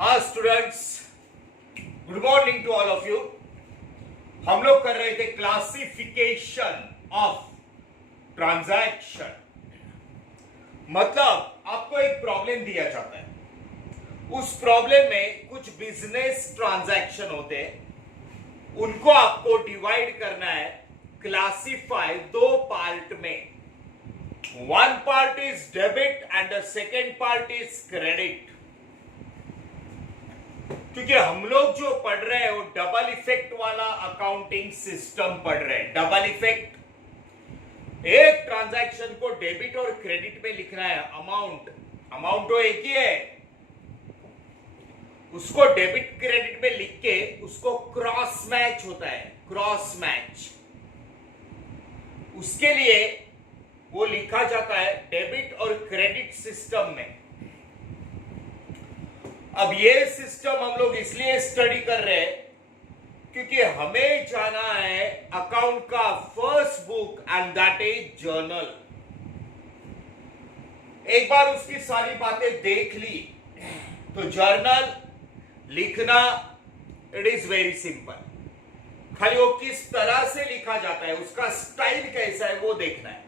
हाँ students, good morning to all of you. हम लोग कर रहे थे क्लासिफिकेशन ऑफ ट्रांजैक्शन। मतलब आपको एक प्रॉब्लम दिया जाता है, उस प्रॉब्लम में कुछ बिजनेस ट्रांजैक्शन होते हैं, उनको आपको डिवाइड करना है, क्लासिफाई दो पार्ट में। One part is debit and the second part is credit. क्योंकि हम लोग जो पढ़ रहे हैं वो डबल इफेक्ट वाला अकाउंटिंग सिस्टम पढ़ रहे हैं। डबल इफेक्ट, एक ट्रांजैक्शन को डेबिट और क्रेडिट में लिखना है। अमाउंट तो एक ही है, उसको डेबिट क्रेडिट में लिख के उसको क्रॉस मैच होता है, क्रॉस मैच। उसके लिए वो लिखा जाता है डेबिट और क्रेडिट सिस्टम में। अब ये सिस्टम हम लोग इसलिए स्टडी कर रहे हैं क्योंकि हमें जाना है अकाउंट का first book and that is journal. एक बार उसकी सारी बातें देख ली तो जर्नल लिखना इट इज वेरी सिंपल। खाली वो किस तरह से लिखा जाता है, उसका स्टाइल कैसा है वो देखना है।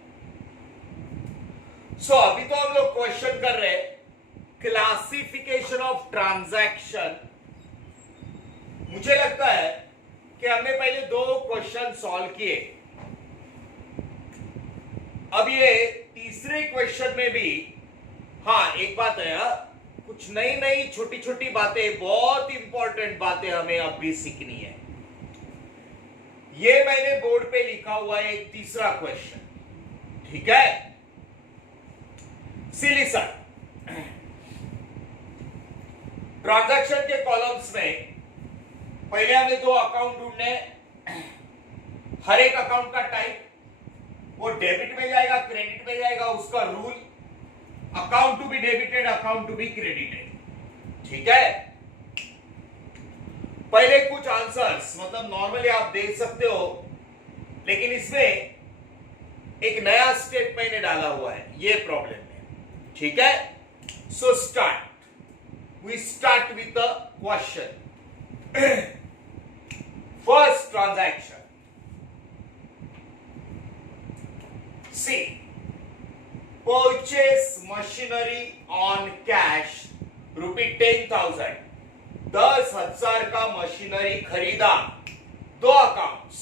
सो अभी तो हम लोग क्वेश्चन कर रहे हैं क्लासिफिकेशन ऑफ ट्रांजैक्शन। मुझे लगता है कि हमने पहले दो क्वेश्चन सॉल्व किए। अब ये तीसरे क्वेश्चन में भी हाँ एक बात है, कुछ नई नई छोटी छोटी बातें, बहुत इंपॉर्टेंट बातें हमें अब भी सीखनी है। ये मैंने बोर्ड पे लिखा हुआ है एक तीसरा क्वेश्चन, ठीक है। सिली सर, ट्रांजैक्शन के कॉलम्स में पहले हमें दो अकाउंट ढूंढने। हर एक अकाउंट का टाइप, वो डेबिट में जाएगा क्रेडिट में जाएगा, उसका rule account to be debited, account to be credited, ठीक है। पहले कुछ आंसर्स मतलब नॉर्मली आप दे सकते हो, लेकिन इसमें एक नया स्टेप मैंने डाला हुआ है ये प्रॉब्लम में, ठीक है। So start, we start with the question. First transaction. C. Purchase machinery on cash ₹10,000. 10,000 का मशीनरी खरीदा। दो अकाउंट्स,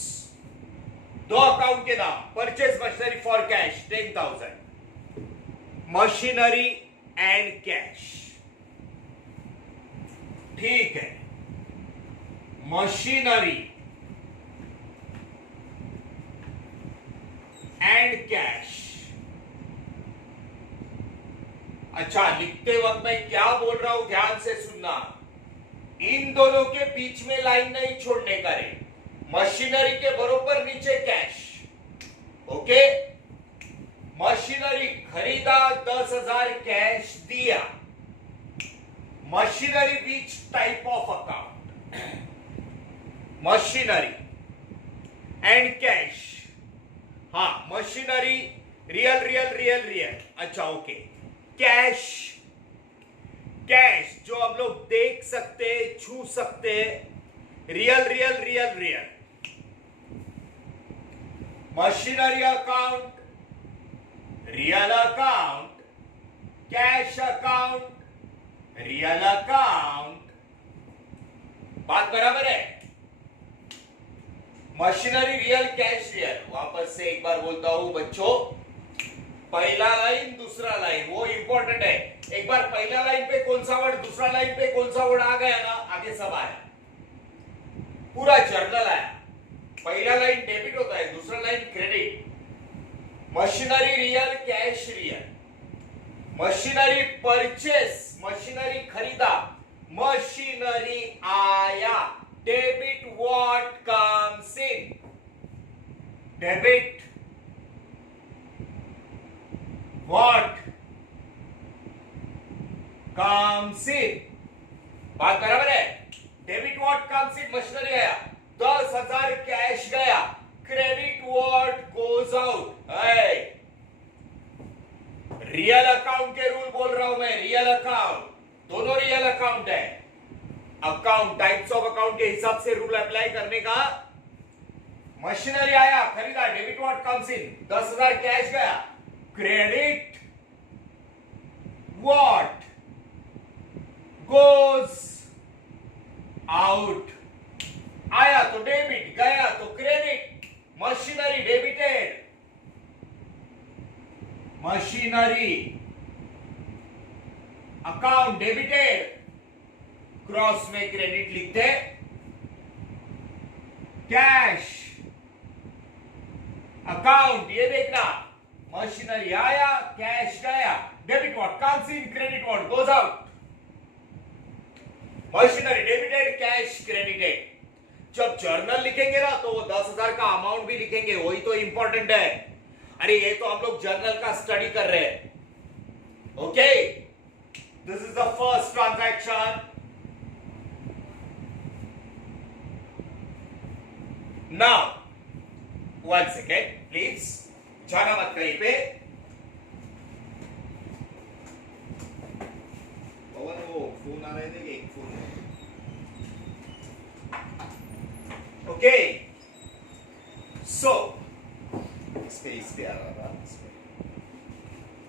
दो अकाउंट के नाम, purchase machinery for cash 10,000, machinery and cash, ठीक है। Machinery and cash. अच्छा, लिखते वक्त मैं क्या बोल रहा हूं ध्यान से सुनना। इन दोनों के बीच में लाइन नहीं छोड़ने का रे। मशीनरी के बरोबर नीचे कैश, ओके। मशीनरी खरीदा, 10,000 कैश दिया। Machinery, which type of account? Machinery and cash. हाँ, machinery रियल। अच्छा ओके। कैश, कैश जो हम लोग देख सकते, छू सकते, real. Machinery account, real account, cash account, real account. बात बराबर है। Machinery real, cash real. वापस से एक बार बोलता हूं बच्चों, पहला लाइन दूसरा लाइन वो इंपॉर्टेंट है। एक बार पहला लाइन पे कौन सा वर्ड, दूसरा लाइन पे कौन सा वर्ड आ गया ना, आगे सब आया, पूरा जर्नल आया। पहला लाइन डेबिट होता है, दूसरा line credit. Machinery real, cash real. Machinery purchase, machinery खरीदा, मशीनरी आया। Debit what comes in, debit what comes इन। बात बराबर है। Debit what comes in, machinery आया, 10,000 कैश गया। Credit what goes out. Real account के रूल बोल रहा हूं मैं, रियल अकाउंट, दोनों रियल अकाउंट है। अकाउंट, टाइप्स ऑफ अकाउंट के हिसाब से रूल अप्लाई करने का। मशीनरी आया, खरीदा, debit what comes in, 10,000 cash गया, क्रेडिट व्हाट गोज आउट, आया तो डेबिट, गया तो credit, machinery debited, machinery account debited, cross में क्रेडिट लिखते, कैश अकाउंट, ये देखना, मशीनरी आया, कैश गया, debit what comes in, credit what goes out, machinery debited, cash credited. जब जर्नल लिखेंगे ना तो वो 10,000 का अमाउंट भी लिखेंगे, वही तो इंपॉर्टेंट है। अरे ये तो हम लोग जर्नल का स्टडी कर रहे हैं। Okay, this is the first transaction. Now one second please, जाना मत कहीं पे। पवन वो फोन आ रहे थे कि एक फोन है? ओके, सो इस पे आ रहा था, इस पे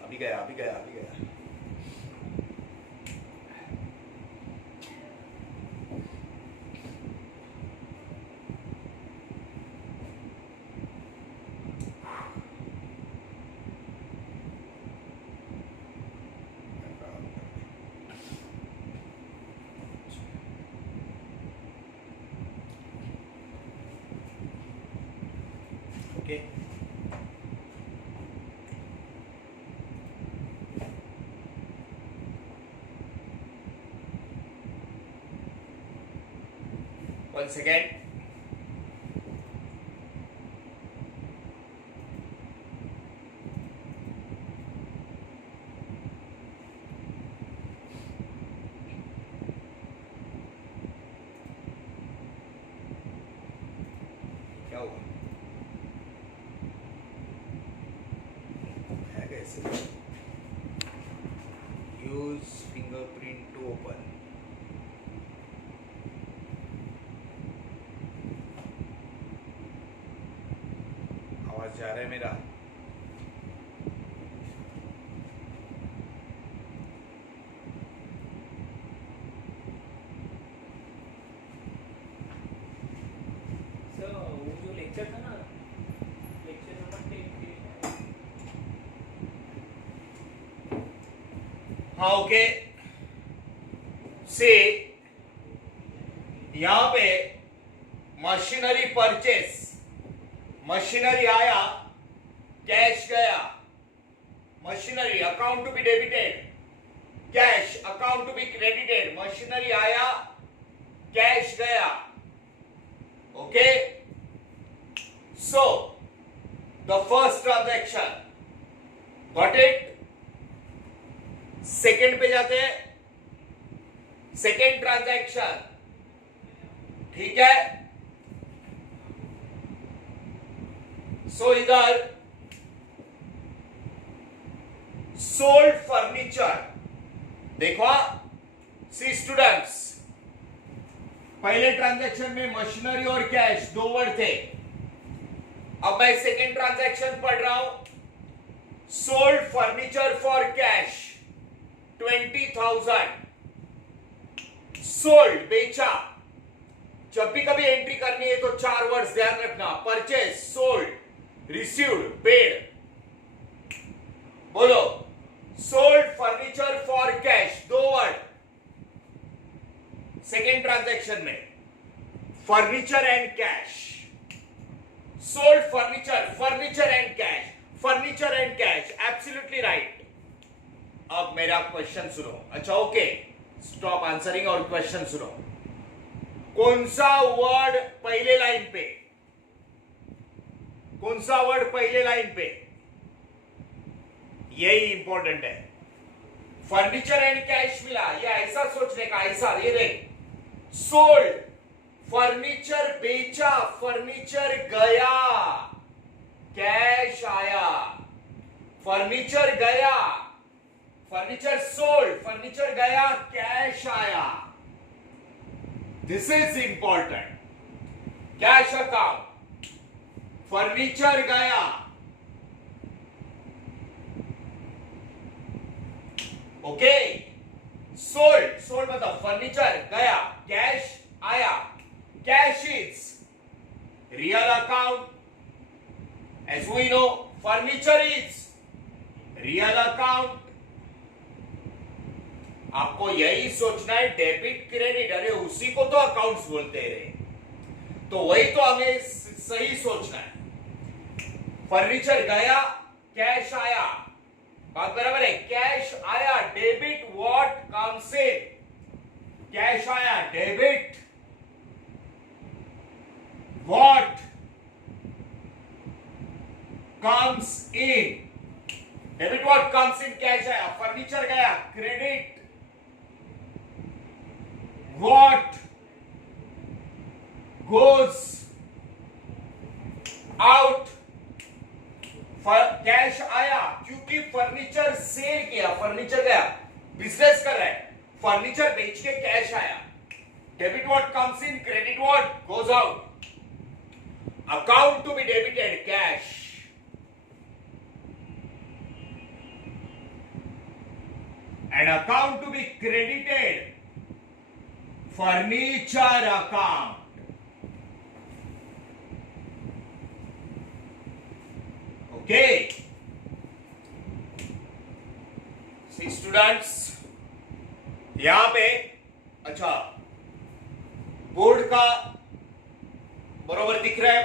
अभी गया। Okay, one second. क्या हुआ है? कैसे यूज फिंगरप्रिंट टू ओपन? आवाज जा रहा है मेरा? वो जो लेक्चर था ना, लेक्चर नंबर 10 हाँ ओके, से यहां पे मशीनरी परचेस, मशीनरी आया, कैश गया, machinery account to be debited, cash account to be credited, machinery आया, कैश गया। Okay, so the first transaction, got it? Second पे जाते हैं, सेकेंड ट्रांजैक्शन, ठीक है। सो इधर सोल्ड फर्नीचर, देखो सी स्टूडेंट्स, पहले ट्रांजैक्शन में मशीनरी और कैश दो वर्ड थे। अब मैं सेकेंड ट्रांजैक्शन पढ़ रहा हूं, sold furniture for cash 20,000, sold बेचा। जब भी कभी एंट्री करनी है तो 4 वर्ड्स ध्यान रखना, परचेज, सोल्ड, रिसीव्ड, पेड। बोलो, sold furniture for cash, 2 word. Second transaction में furniture and cash, sold furniture, furniture and cash, furniture and cash, absolutely right. अब मेरा क्वेश्चन सुनो। अच्छा ओके, स्टॉप आंसरिंग और क्वेश्चन सुनो। कौन सा वर्ड पहले लाइन पे, कौन सा वर्ड पहले लाइन पे, यही इंपॉर्टेंट है। फर्नीचर एंड कैश मिला, ये ऐसा सोचने का, ऐसा ये देख, सोल्ड, फर्नीचर बेचा, फर्नीचर गया, कैश आया, फर्नीचर गया, फर्नीचर सोल्ड, फर्नीचर गया, कैश आया। This is important. Cash account. Furniture गया. ओके. सोल्ड. सोल्ड मतलब फर्नीचर गया, कैश आया. Cash is real account. As we know furniture is real account. आपको यही सोचना है. डेबिट क्रेडिट, अरे उसी को तो अकाउंट्स बोलते रहे, तो वही तो हमें सही सोचना है. फर्नीचर गया, कैश आया. बात बराबर है. कैश आया, debit what comes in. Cash आया, debit what comes in. Debit what comes in. Cash आया. फर्नीचर गया, credit what goes out. Cash आया क्योंकि फर्नीचर सेल किया, फर्नीचर गया, बिजनेस कर रहा है, फर्नीचर बेच के कैश आया. Debit what comes in, credit what goes out. Account to be debited cash. And account to be credited furniture account. Okay. See students, यहां पे अच्छा बोर्ड का बरोबर दिख रहा है.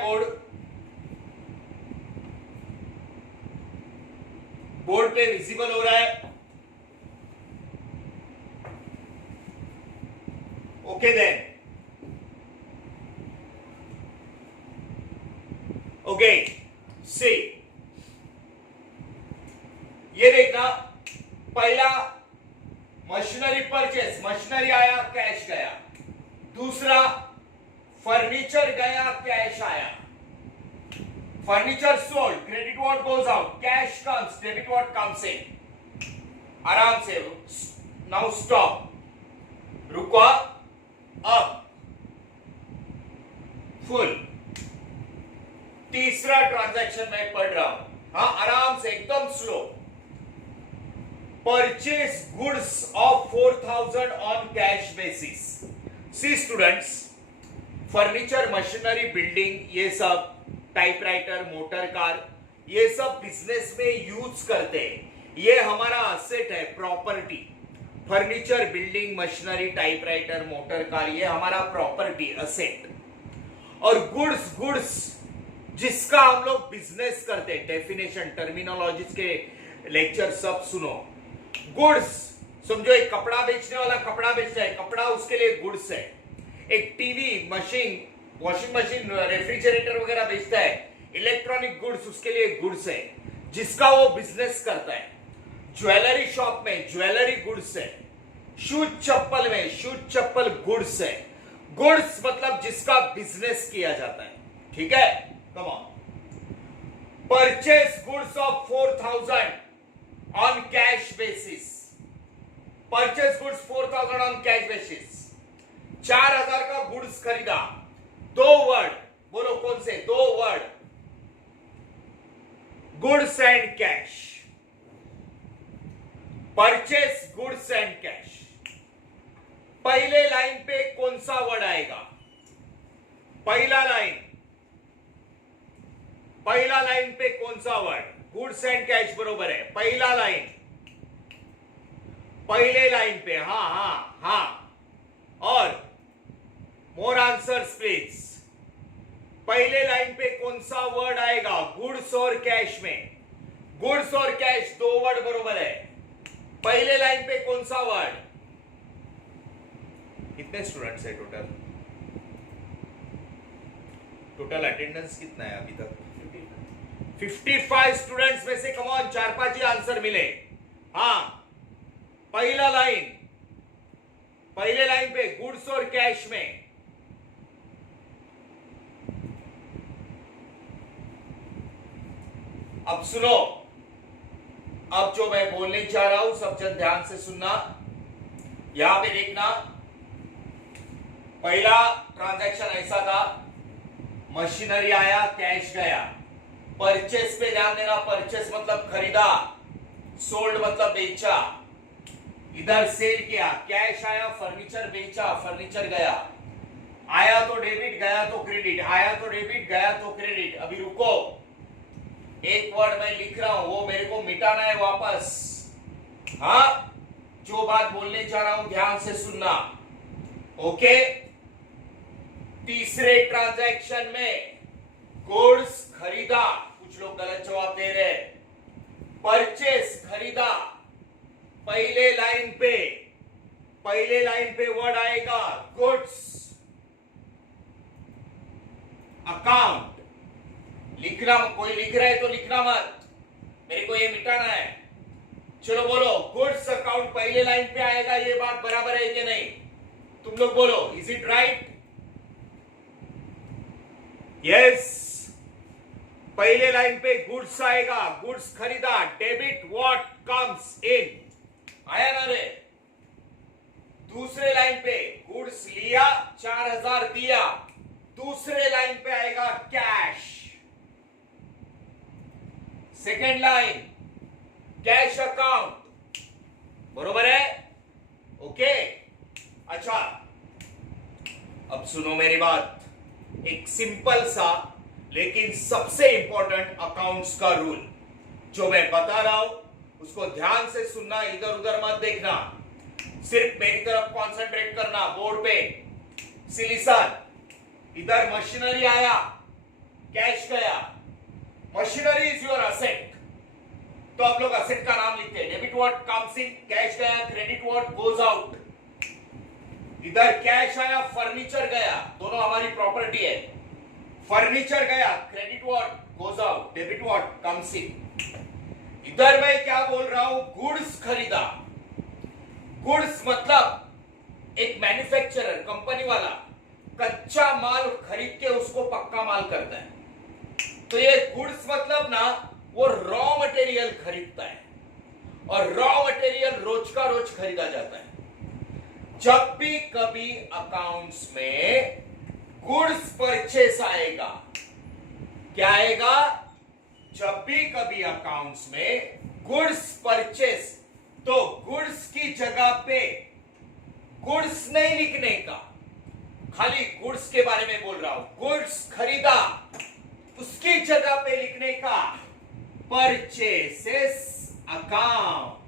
बोर्ड पे विजिबल हो रहा है. Okay then. ओके सी, ये देखना. पहला मशीनरी परचेस, मशीनरी आया, कैश गया. दूसरा फर्नीचर गया, कैश आया. Furniture sold, credit what goes out, cash comes, debit what comes इन. आराम से. Now stop. रुको. अब फुल. तीसरा ट्रांजैक्शन मैं पढ़ रहा हूं. हाँ, आराम से, एकदम slow. Purchase goods of 4,000 on cash basis. See students, furniture, machinery, building, ये सब टाइपराइटर, मोटर कार, ये सब बिजनेस में यूज करते हैं. ये हमारा असेट है, property. Furniture, building, machinery, typewriter, motor car, ये हमारा प्रॉपर्टी, असेट. और गुड्स जिसका हम लोग बिजनेस करते हैं. डेफिनेशन, टर्मिनोलॉजीज के लेक्चर सब सुनो. गुड्स समझो, एक कपड़ा बेचने वाला कपड़ा बेचता है, कपड़ा उसके लिए गुड्स है. एक TV, machine, washing machine, refrigerator वगैरह बेचता है, इलेक्ट्रॉनिक गुड्स उसके लिए गुड्स है, जिसका वो बिजनेस करता है. ज्वेलरी शॉप में ज्वेलरी गुड्स है. शूज चप्पल में शूज चप्पल गुड्स है. गुड्स मतलब जिसका बिजनेस किया जाता है. ठीक है, come on. Purchase goods of 4,000 on cash basis. Purchase goods 4,000 on cash basis. 4,000 का गुड्स खरीदा. दो वर्ड बोलो, कौन से दो word? Goods and cash. Purchase goods and cash. पहले लाइन पे कौन सा वर्ड आएगा? पहला लाइन पे कौन सा वर्ड? गुड्स एंड कैश बरोबर है. पहला लाइन, पहले लाइन पे. हाँ. और मोर आंसर्स प्लीज. पहले लाइन पे कौन सा वर्ड आएगा? गुड्स और कैश में. गुड्स और कैश दो वर्ड बरोबर है. पहले लाइन पे कौन सा वर्ड? कितने स्टूडेंट्स है टोटल? टोटल अटेंडेंस कितना है अभी तक? 55 स्टूडेंट्स में से कम ऑन 4-5 ही आंसर मिले. हाँ, पहले लाइन पे गुड्स और कैश में. अब सुनो, अब जो मैं बोलने चाह रहा हूं सब जन ध्यान से सुनना. यहां पे देखना, पहला ट्रांजैक्शन ऐसा था, मशीनरी आया, कैश गया। परचेस पे ध्यान देना, परचेस मतलब खरीदा, सोल्ड मतलब बेचा। इधर सेल किया, कैश आया, फर्नीचर बेचा, फर्नीचर गया। आया तो डेबिट, गया तो क्रेडिट, आया तो डेबिट, गया तो क्रेडिट। अभी रुको, एक वर्ड मैं लिख रहा हूं, वो मेरे को मिटाना है वापस। हाँ, जो बात बोलने जा रहा हूं ध्यान से सुनना। ओके, तीसरे ट्रांजैक्शन में गुड्स खरीदा, कुछ लोग गलत जवाब दे रहे। परचेस खरीदा, पहले लाइन पे वर्ड आएगा गुड्स। अकाउंट लिखना, कोई लिख रहा है तो लिखना मत, मेरे को ये मिटाना है। चलो बोलो, गुड्स अकाउंट पहले लाइन पे आएगा, ये बात बराबर है कि नहीं? तुम लोग बोलो, इज इट राइट? यस, पहले लाइन पे गुड्स आएगा, गुड्स खरीदा, डेबिट व्हाट कम्स इन, आया ना रे? दूसरे लाइन पे गुड्स लिया, 4000 दिया, दूसरे लाइन पे आएगा cash. Second line cash account, बरोबर है? ओके, अच्छा अब सुनो मेरी बात, एक सिंपल सा लेकिन सबसे इंपॉर्टेंट अकाउंट्स का रूल जो मैं बता रहा हूं, उसको ध्यान से सुनना, इधर उधर मत देखना, सिर्फ मेरी तरफ कंसंट्रेट करना। बोर्ड पे सिलिसन, इधर मशीनरी आया, कैश गया। मशीनरी इज योर असेट, तो आप लोग असेट का नाम लिखते हैं। Debit what comes in, cash गया, क्रेडिट व्हाट गोज आउट। इधर कैश आया, फर्नीचर गया, दोनों हमारी प्रॉपर्टी है। फर्नीचर गया, credit what goes out, debit what comes इन। इधर मैं क्या बोल रहा हूं, गुड्स खरीदा। गुड्स मतलब एक मैन्युफैक्चरर, कंपनी वाला कच्चा माल खरीद के उसको पक्का माल करता है। तो ये गुड्स मतलब ना, वो रॉ मटेरियल खरीदता है, और रॉ मटेरियल रोज का रोज खरीदा जाता है। जब भी कभी अकाउंट्स में गुड्स परचेस आएगा, क्या आएगा? जब भी कभी अकाउंट्स में गुड्स परचेस, तो गुड्स की जगह पे गुड्स नहीं लिखने का, खाली गुड्स के बारे में बोल रहा हूं, गुड्स खरीदा, उसकी जगह पे लिखने का purchases account.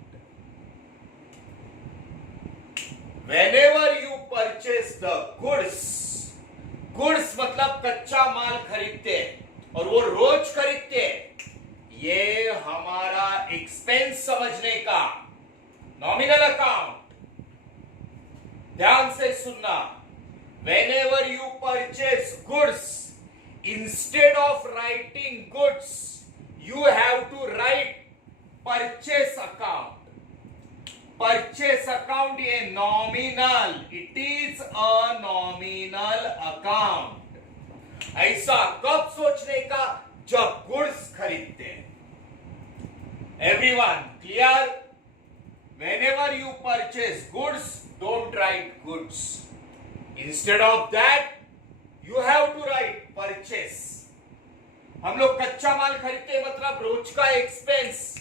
Whenever you purchase the goods, goods मतलब कच्चा माल खरीदते हैं और वो रोज खरीदते हैं, ये हमारा एक्सपेंस समझने का नॉमिनल अकाउंट। ध्यान से सुनना, whenever you purchase goods, instead of writing goods, you have to write purchase account. Purchase account ये nominal, it is a nominal account. ऐसा कब सोचने का? जब गुड्स खरीदते हैं। Everyone clear? Whenever you purchase goods, don't write goods, instead of that you have to write purchase. हम लोग कच्चा माल खरीदते हैं मतलब रोज का एक्सपेंस,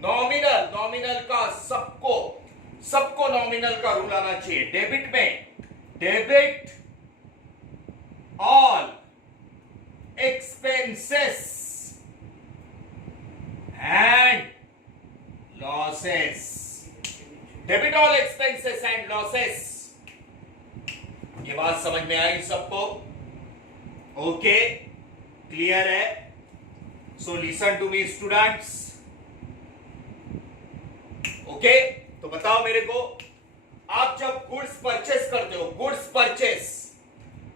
नॉमिनल, नॉमिनल का सबको नॉमिनल का रूल आना चाहिए। डेबिट में debit all expenses and losses, debit all expenses and losses. ये बात समझ में आई सबको? ओके, क्लियर है? So listen to me students. Okay, तो बताओ मेरे को, आप जब गुड्स परचेस करते हो, goods purchase,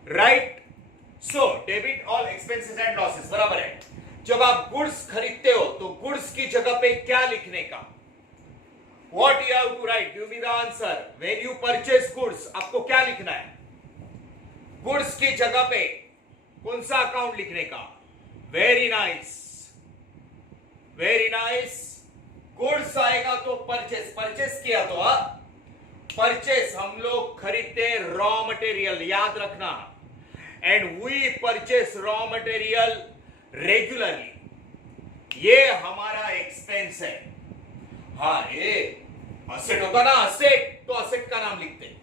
right? So debit all expenses and losses, बराबर है। जब आप गुड्स खरीदते हो तो गुड्स की जगह पे क्या लिखने का? What you have to write? Give me the answer. When you purchase goods, आपको क्या लिखना है? गुड्स की जगह पे कौन सा अकाउंट लिखने का? Very nice, very nice. Goods आएगा तो परचेस, परचेस किया तो परचेस हम लोग खरीदते रॉ मटेरियल, याद रखना, and we purchase raw material regularly, ये हमारा एक्सपेंस है। हाँ, ये असेट होता ना, असेट, तो असेट का नाम लिखते हैं,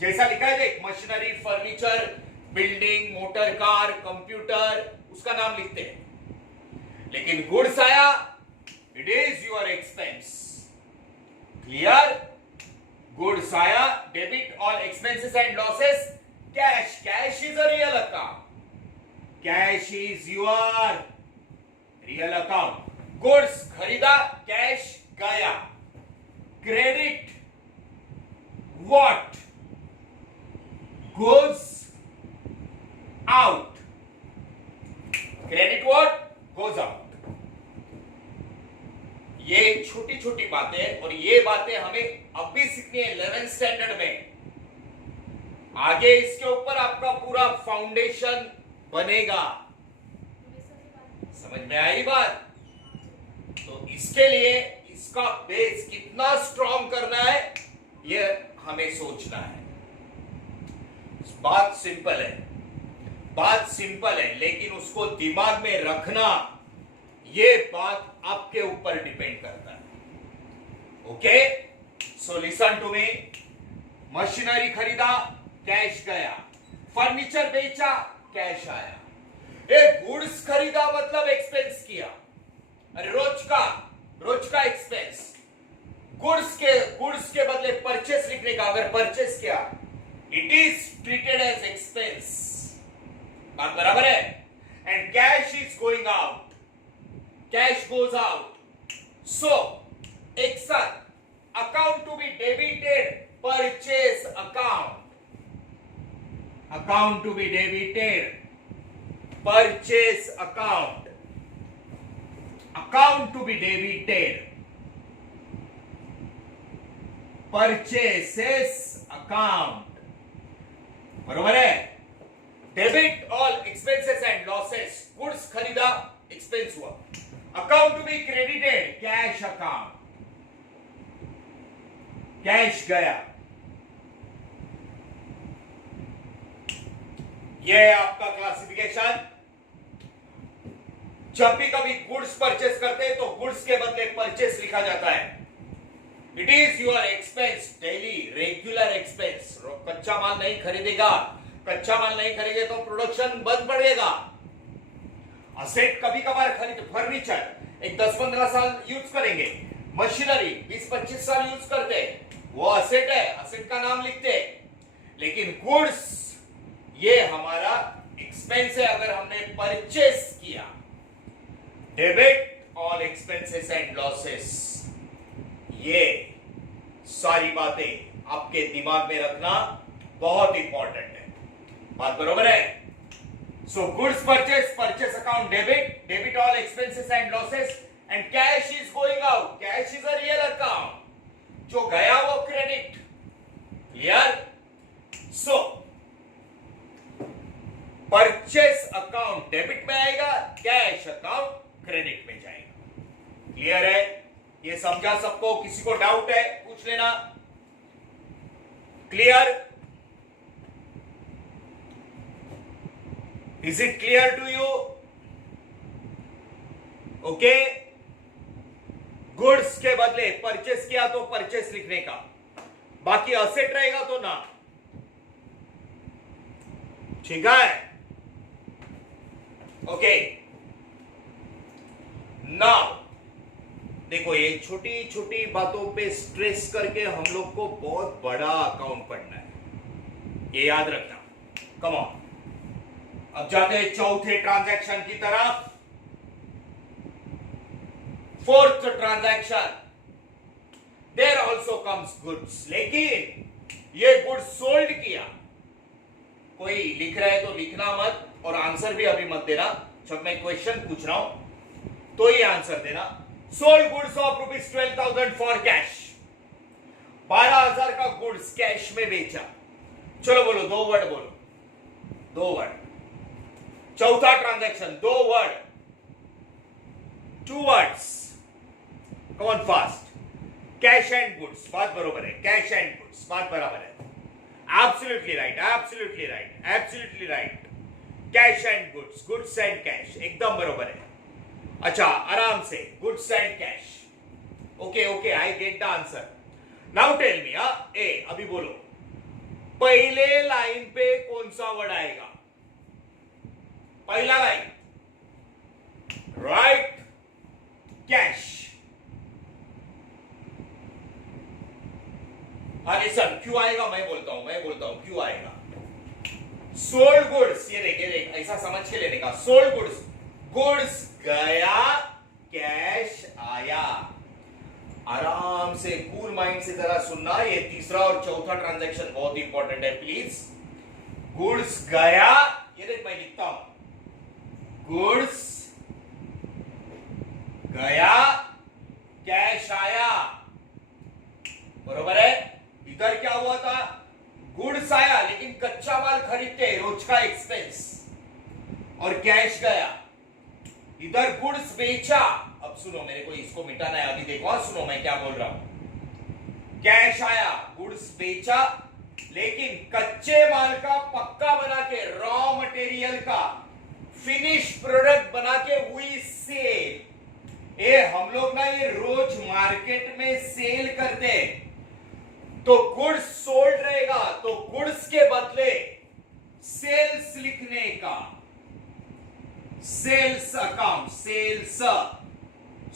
जैसा लिखा है देख, machinery, furniture, building, motor car, computer, उसका नाम लिखते हैं। लेकिन गुड्स आया, it is your expense. Clear? Goods आया, debit all expenses and losses, cash, cash is a real account, cash is your real account. Goods खरीदा, कैश गया। Credit what goes out, credit what goes out। ये छोटी छोटी बातें, और ये बातें हमें अब भी सीखनी है 11th स्टैंडर्ड में। आगे इसके ऊपर आपका पूरा फाउंडेशन बनेगा। समझ में आई बात? तो इसके लिए इसका बेस कितना स्ट्रॉन्ग करना है, ये हमें सोचना है। बात सिंपल है, बात सिंपल है, लेकिन उसको दिमाग में रखना, ये बात आपके ऊपर डिपेंड करता है। Okay, so listen to me. Machinery खरीदा, कैश गया। फर्नीचर बेचा, कैश आया। एक गुड्स खरीदा मतलब एक्सपेंस किया, रोज का एक्सपेंस। गुड्स के बदले परचेस लिखने का, अगर परचेस किया, it is treated as expense. बात बराबर है? And cash is going out, cash goes out. So एक साथ, account to be debited, purchase account, account to be debited, purchase account, account to be debited, purchases account. बरोबर है? Debit all expenses and losses, goods खरीदा, expense हुआ। Account to be credited, cash account, cash गया। यह आपका classification. जब भी कभी गुड्स परचेस करते हैं तो गुड्स के बदले परचेस लिखा जाता है। It is your expense, daily regular expense. कच्चा माल नहीं खरीदेगा, कच्चा माल नहीं खरीदे तो प्रोडक्शन बंद पड़ेगा। असेट कभी कभार खरीद, फर्नीचर एक 10-15 साल यूज करेंगे, मशीनरी 20-25 साल यूज करते हैं, वो असेट है, असेट का नाम लिखते हैं। लेकिन गुड्स, ये हमारा एक्सपेंस है अगर हमने परचेस किया। Debit all expenses and losses, ये सारी बातें आपके दिमाग में रखना बहुत इंपॉर्टेंट है। बात बरोबर है? So goods purchase, purchase account debit, debit all expenses and losses, and cash is going out, cash is a real account, जो गया वो क्रेडिट। क्लियर? सो परचेस अकाउंट डेबिट में आएगा, कैश अकाउंट क्रेडिट में जाएगा। क्लियर है? ये समझा सबको? किसी को डाउट है पूछ लेना। Clear? Is it clear to you? Okay, goods के बदले परचेस किया तो परचेस लिखने का, बाकी असेट रहेगा तो ना। ठीक है? ओके, नाउ देखो, ये छोटी छोटी बातों पे स्ट्रेस करके हम लोग को बहुत बड़ा अकाउंट पढ़ना है, ये याद रखना। कम ऑन, अब जाते हैं चौथे ट्रांजैक्शन की तरफ। Fourth transaction, there also comes goods, लेकिन ये गुड्स सोल्ड किया। कोई लिख रहा है तो लिखना मत, और आंसर भी अभी मत देना। जब मैं क्वेश्चन पूछ रहा हूं तो ये आंसर देना। Sold goods of ₹12,000 for cash, 12,000 का गुड्स कैश में बेचा। चलो बोलो, 2 वर्ड बोलो, 2 वर्ड। चौथा transaction, 2 word, 2 words, come on fast. Cash and goods, बात बरोबर है, कैश एंड गुड्स, बात बराबर है, absolutely right, absolutely right, absolutely right, cash and goods, goods and cash, एकदम बरोबर है। अच्छा, आराम से, goods and cash, okay okay, I get the answer. Now tell me, ए अभी बोलो, पहले लाइन पे कौन सा वर्ड आएगा? पहला लाइन, राइट, कैश। हाँ लिसन, क्यों आएगा मैं बोलता हूं क्यों आएगा। सोल्ड गुड्स, ये देख ऐसा समझ के लेने का, सोल्ड गुड्स, गुड्स गया, कैश आया। आराम से कूल माइंड से जरा सुनना, ये तीसरा और चौथा ट्रांजैक्शन बहुत इंपॉर्टेंट है प्लीज। गुड्स गया, ये देख मैं लिखता हूं, गुड्स गया, कैश आया, बरोबर है। इधर क्या हुआ था? गुड्स आया लेकिन कच्चा माल खरीदते रोज का एक्सपेंस, और कैश गया। इधर गुड्स बेचा, अब सुनो मेरे को इसको मिटाना है, अभी देखो, सुनो मैं क्या बोल रहा हूं। कैश आया, गुड्स बेचा, लेकिन कच्चे माल का पक्का बना के, रॉ मटेरियल का फिनिश प्रोडक्ट बना के हुई सेल। ए हम लोग ना ये रोज मार्केट में सेल करते हैं, तो गुड्स सोल्ड रहेगा, तो गुड्स के बदले सेल्स लिखने का, sales account, sales,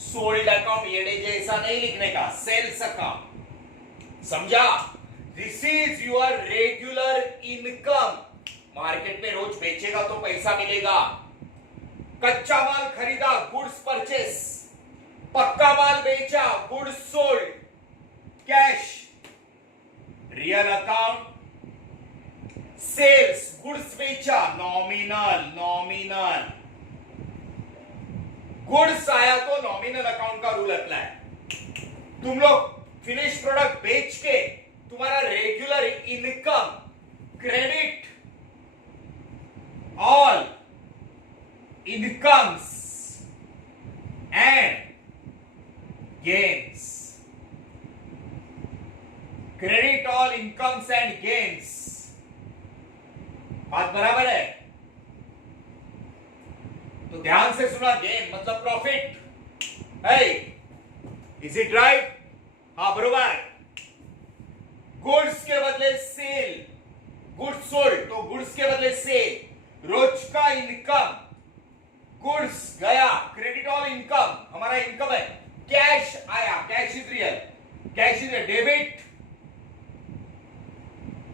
sold account येड़े जैसा नहीं लिखने का, सेल्स अकाउंट, समझा? This is your regular income. Market में रोज बेचेगा तो पैसा मिलेगा। कच्चा माल खरीदा, गुड्स परचेस, पक्का माल बेचा, goods sold, cash, real account, sales, goods बेचा, नॉमिनल, नॉमिनल, गुड्स आया तो नॉमिनल अकाउंट का रूल अप्लाई। तुम लोग फिनिश प्रोडक्ट बेच के तुम्हारा regular income, credit all incomes and gains, credit all incomes and gains, बात बराबर है? तो ध्यान से सुना, गेन मतलब प्रॉफिट है, इज इट राइट? हाँ बरोबर। गुड्स के बदले सेल, गुड्स सोल्ड, तो गुड्स के बदले सेल, रोज का इनकम, गुड्स गया, क्रेडिट ऑल इनकम, हमारा इनकम है, कैश आया, cash is real, cash is a debit,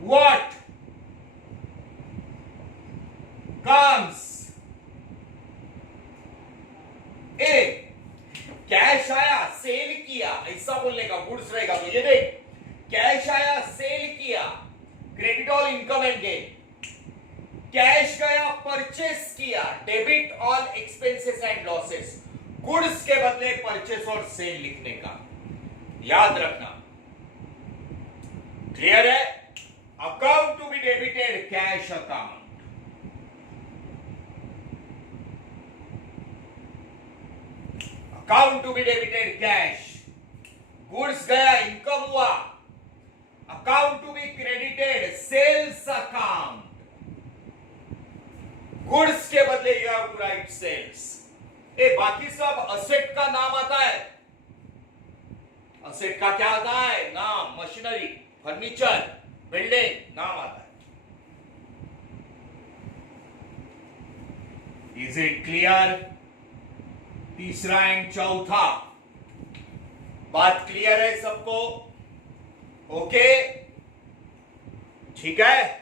what comes, A cash आया, सेल किया, ऐसा बोलने का, गुड्स रहेगा तो ये देख, कैश आया, सेल किया, credit all income and gain, cash गया, परचेस किया, debit all expenses and losses, goods के बदले परचेस और सेल लिखने का, याद रखना। क्लियर है? Account to be debited, cash account, account to be debited cash, goods गया, इनकम हुआ, account to be credited, sales account, goods के बदले you have to write sales. ए बाकी सब असेट का नाम आता है, असेट का क्या आता है नाम? मशीनरी, फर्नीचर, बिल्डिंग, नाम आता है। Is it clear? तीसरा एंड चौथा, बात क्लियर है सबको? ओके, ठीक है।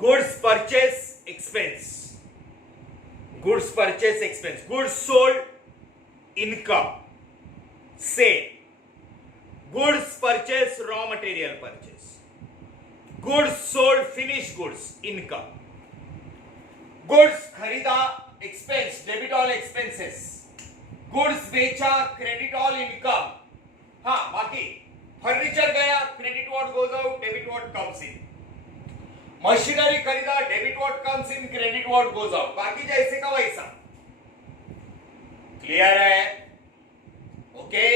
Goods purchase expense, goods purchase expense, goods sold income, sale, goods purchase raw material purchase, goods sold finish goods income, goods खरीदा expense, debit all expenses, goods बेचा, credit all income. हाँ बाकी furniture गया, credit what goes out, debit what comes in, machinery खरीदा, debit what comes in, credit what goes out, बाकी जैसे का वैसा। क्लियर है? ओके,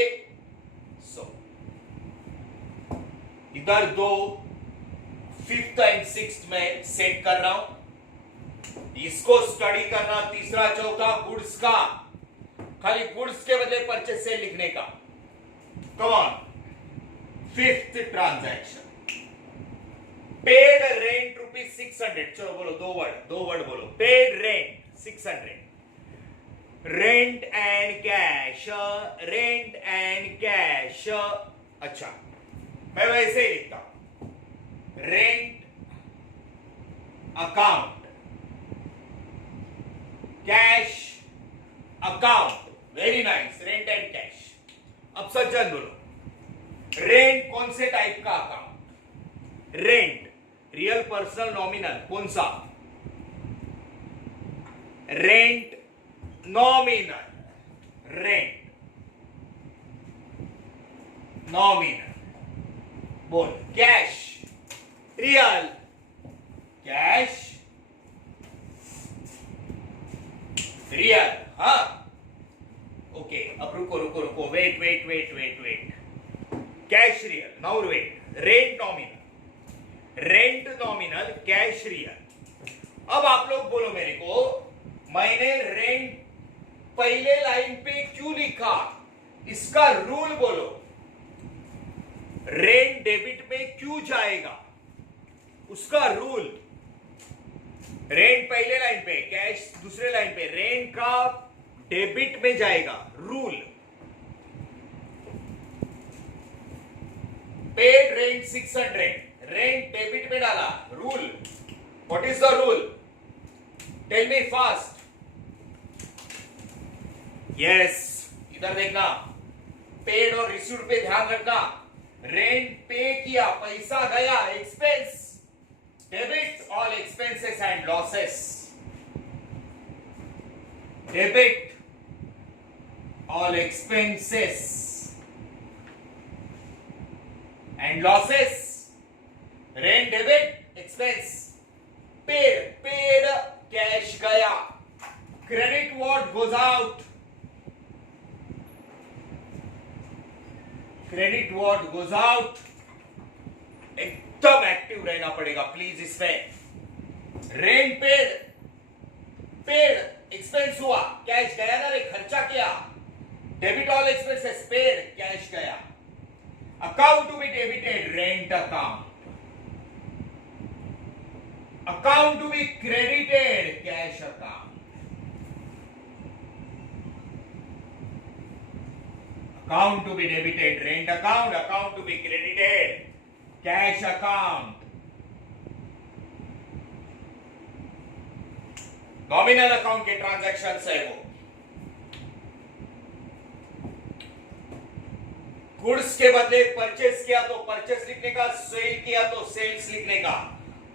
इधर 2 5th एंड 6th में सेट कर रहा हूं। इसको स्टडी करना, तीसरा चौथा गुड्स का, खाली गुड्स के बदले परचेस से लिखने का। Come on, 5th transaction, paid rent ₹600। चलो बोलो, दो वर्ड बोलो। Paid rent 600, rent and cash, rent and cash. अच्छा, मैं वैसे ही लिखता हूं, rent account, cash account. Very nice, rent and cash. अब सज्जन बोलो, रेंट कौन से टाइप का account? Rent real personal nominal कौन सा? Rent nominal, rent nominal. बोल, कैश रियल, कैश रियल। हाँ, ओके, अब रुको, wait. Cash real, now wait, rent nominal, cash real. अब आप लोग बोलो मेरे को, मैंने रेंट पहले लाइन पे क्यों लिखा? इसका रूल बोलो। रेंट डेबिट में क्यों जाएगा, उसका रूल। रेंट पहले लाइन पे, कैश दूसरे लाइन पे, रेंट का डेबिट में जाएगा, rule. Paid rent 600, rent debit में डाला, rule. What is the rule? Tell me fast. Yes, इधर देखना, पेड और रिसीव्ड पे ध्यान रखना। रेंट पे किया, पैसा गया, expense, debit all expenses and losses, debit all expenses and losses, rent debit expense, paid cash गया, credit what goes out, एकदम एक्टिव रहना पड़ेगा प्लीज इसमें। रेंट पेड एक्सपेंस हुआ, कैश गया ना रे, खर्चा किया। Debit all expenses, paid, cash गया। Account to be debited, rent account. Account to be credited, cash account. Account to be debited, rent account. Account to be credited, cash account. Nominal account के transaction है वो। Goods के बदले purchase किया तो purchase लिखने का, सेल किया तो सेल्स लिखने का।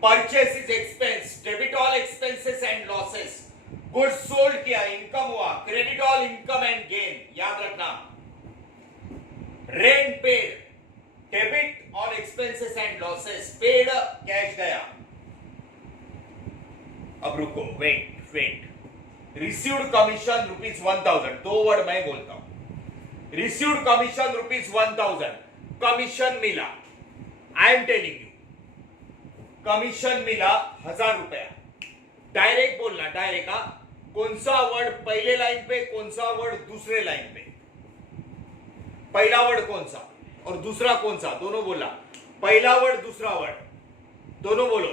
Purchase is expense, debit all expenses and losses. Goods sold किया, इनकम हुआ, credit all income and gain, याद रखना। Rent paid, debit all expenses and losses, paid cash गया। अब रुको, वेट। रिसीव्ड कमीशन ₹1000, 2 वर्ड मैं बोलता हूं। रिसीव्ड कमीशन ₹1000, कमीशन मिला, I am telling you, commission मिला ₹1000। डायरेक्ट बोलना, डायरेक्ट। कौन सा वर्ड पहले लाइन पे, कौन सा वर्ड दूसरे लाइन पे? पहला वर्ड कौन सा और दूसरा कौन सा, दोनों बोला। पहला वर्ड दूसरा वर्ड, दोनों बोलो।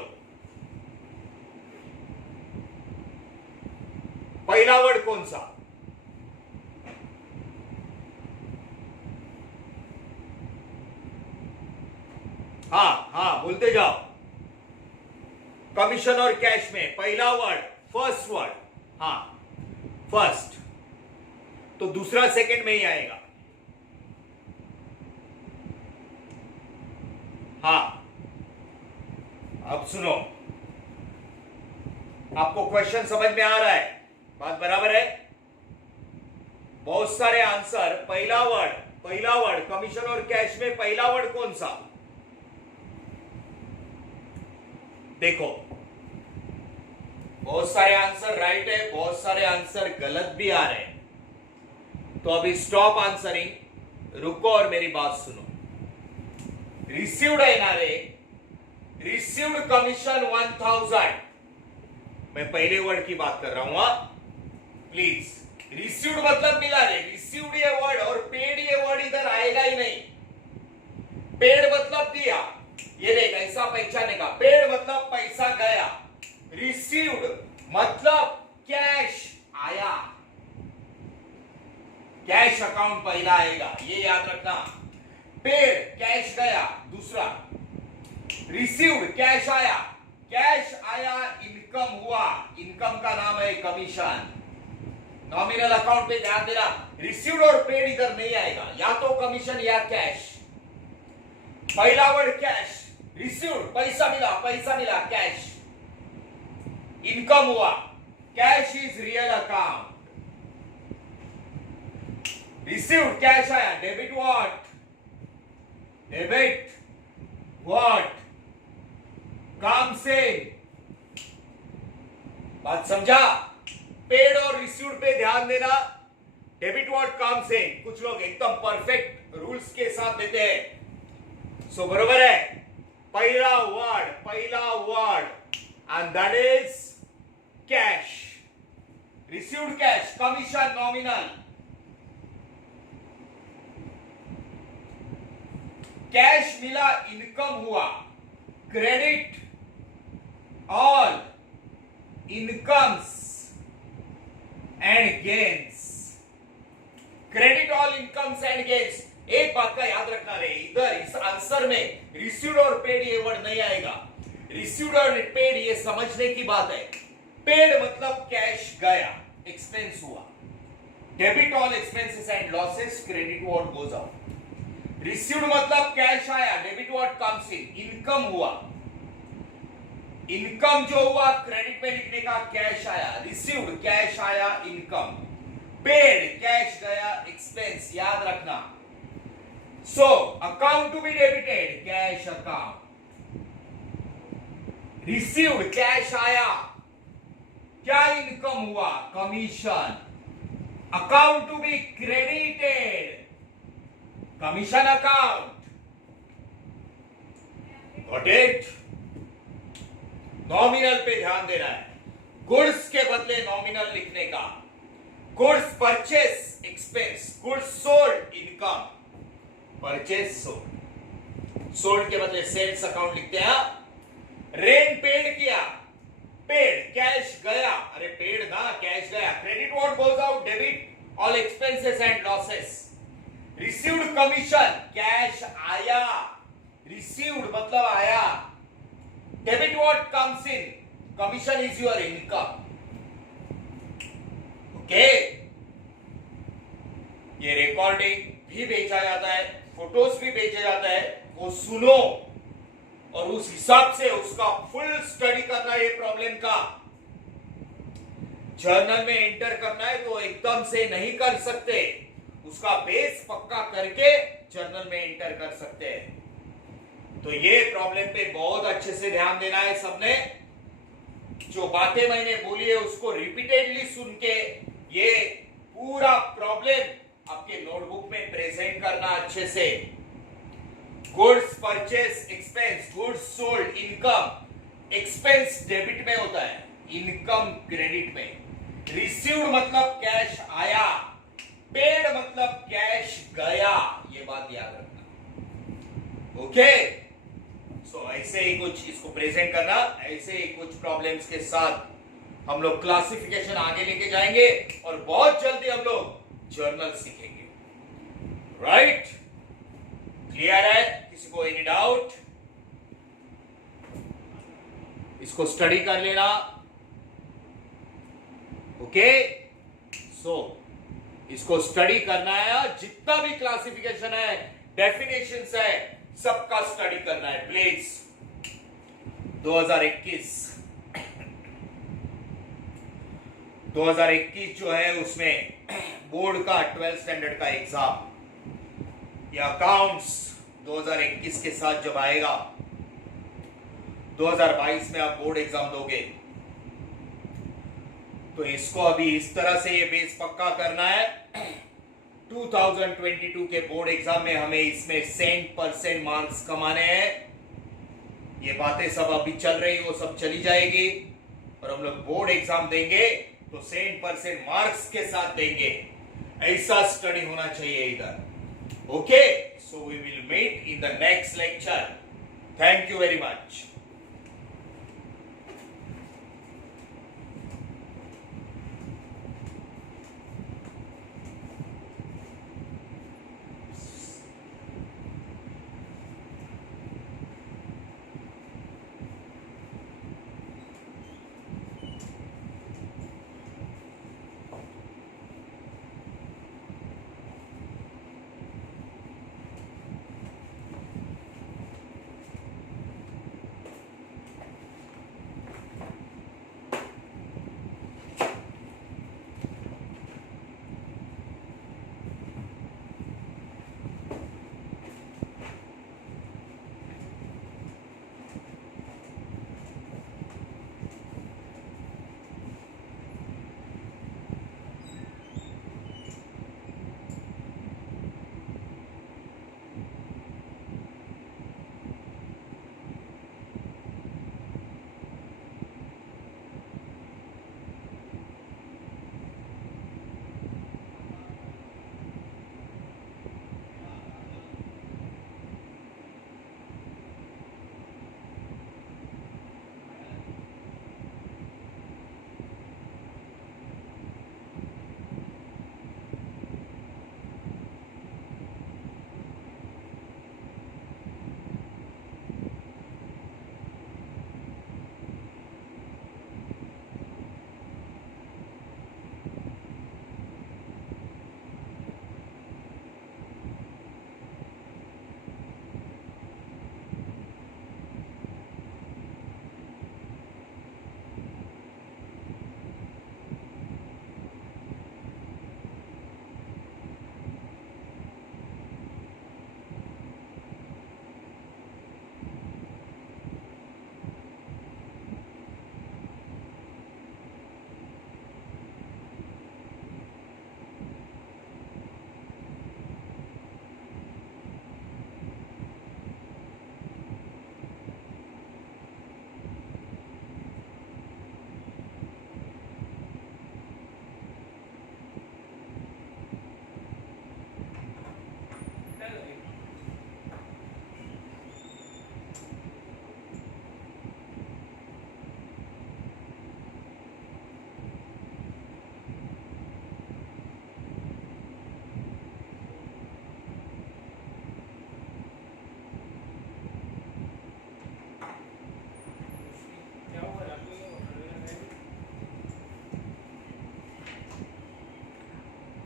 पहला वर्ड कौन सा? हाँ बोलते जाओ। कमीशन और कैश में पहला वर्ड, फर्स्ट वर्ड। हाँ, फर्स्ट, तो दूसरा सेकंड में ही आएगा। हाँ, अब सुनो, आपको क्वेश्चन समझ में आ रहा है? बात बराबर है? बहुत सारे आंसर, पहला वर्ड कमीशन और कैश में पहला वर्ड कौन सा? देखो, बहुत सारे आंसर राइट है, बहुत सारे आंसर गलत भी आ रहे हैं। तो अभी स्टॉप आंसरिंग, रुको और मेरी बात सुनो। रिसीव्ड है ना रे, रिसीव्ड कमीशन 1000। मैं पहले वर्ड की बात कर रहा हूं, प्लीज। रिसीव्ड मतलब मिला रे, रिसीव्ड ये वर्ड और पेड ये वर्ड इधर आएगा ही नहीं। पेड मतलब दिया, ये देख ऐसा पहचानेगा। पेड मतलब पैसा गया, रिसीव्ड मतलब कैश आया, कैश अकाउंट पहला आएगा, ये याद रखना। पेड कैश गया दूसरा, रिसीव्ड कैश आया, कैश आया इनकम हुआ, इनकम का नाम है कमीशन। नॉमिनल अकाउंट पे ध्यान देना, रिसीव्ड और पेड इधर नहीं आएगा, या तो कमीशन या कैश। पहला वर्ड कैश, रिसीव्ड पैसा मिला कैश, इनकम हुआ, cash is real account. Received cash आया, डेबिट व्हाट, डेबिट व्हाट, काम से। बात समझा? पेड और रिसीव्ड पे ध्यान देना, डेबिट व्हाट काम से। कुछ लोग एकदम परफेक्ट रूल्स के साथ देते हैं, सो बरोबर है। पहला word and that is cash, received cash, commission nominal. Cash मिला, इनकम हुआ, credit all incomes and gains, credit all incomes and gains. एक बात का याद रखना रे, इधर इस आंसर में रिसीव्ड और पेड ये वर्ड नहीं आएगा। रिसीव्ड और पेड ये समझने की बात है। पेड मतलब कैश गया, एक्सपेंस हुआ, debit all expenses and losses, credit what goes out. Received मतलब कैश आया, debit what comes in, income हुआ, इनकम जो हुआ क्रेडिट में लिखने का, कैश आया। रिसीव्ड कैश आया, इनकम। पेड कैश गया, एक्सपेंस, याद रखना। So, account to be debited, cash account. Received, cash आया, क्या इनकम हुआ, commission. Account to be credited, commission account. Got it? Nominal पे ध्यान देना है, गुड्स के बदले नॉमिनल लिखने का। Goods purchase expense, goods sold income, purchase sold, sold के बदले सेल्स अकाउंट लिखते हैं। रेंट पेड किया, पेड कैश गया, अरे पेड ना कैश गया। Credit what goes out, debit all expenses and losses. Received commission, cash आया, रिसीव्ड मतलब आया। Debit what comes in, commission is your income. Okay, ये रिकॉर्डिंग भी भेजा जाता है, फोटोज भी भेजा जाता है, वो सुनो और उस हिसाब से उसका फुल स्टडी करना है। ये प्रॉब्लम का जर्नल में एंटर करना है तो एकदम से नहीं कर सकते, उसका बेस पक्का करके जर्नल में एंटर कर सकते हैं। तो ये प्रॉब्लम पे बहुत अच्छे से ध्यान देना है सबने। जो बातें मैंने बोली है उसको रिपीटेडली सुन के ये पूरा प्रॉब्लम आपके नोटबुक में प्रेजेंट करना अच्छे से। Goods purchase expense, goods sold income. Expense debit में होता है, इनकम क्रेडिट में। रिसीव्ड मतलब कैश आया, पेड मतलब कैश गया, ये बात याद रखना। ओके, सो ऐसे ही कुछ इसको प्रेजेंट करना, ऐसे ही कुछ प्रॉब्लम्स के साथ हम लोग क्लासिफिकेशन आगे लेके जाएंगे और बहुत जल्दी हम लोग जर्नल सीखेंगे। राइट? क्लियर है? किसी को एनी डाउट? इसको स्टडी कर लेना। ओके, सो इसको स्टडी करना है, जितना भी क्लासिफिकेशन है, डेफिनेशंस है, सबका स्टडी करना है प्लीज। 2021 जो है उसमें बोर्ड का 12th स्टैंडर्ड का एग्जाम, ये अकाउंट्स 2021 के साथ जब आएगा, 2022 में आप बोर्ड एग्जाम दोगे, तो इसको अभी इस तरह से ये बेस पक्का करना है 2022 के बोर्ड एग्जाम में हमें इसमें 100% मार्क्स कमाने हैं। ये बातें सब अभी चल रही, वो सब चली जाएगी और हम लोग बोर्ड एग्जाम देंगे तो 100% मार्क्स के साथ देंगे। ऐसा स्टडी होना चाहिए इधर। Okay, so we will meet in the next lecture. Thank you very much.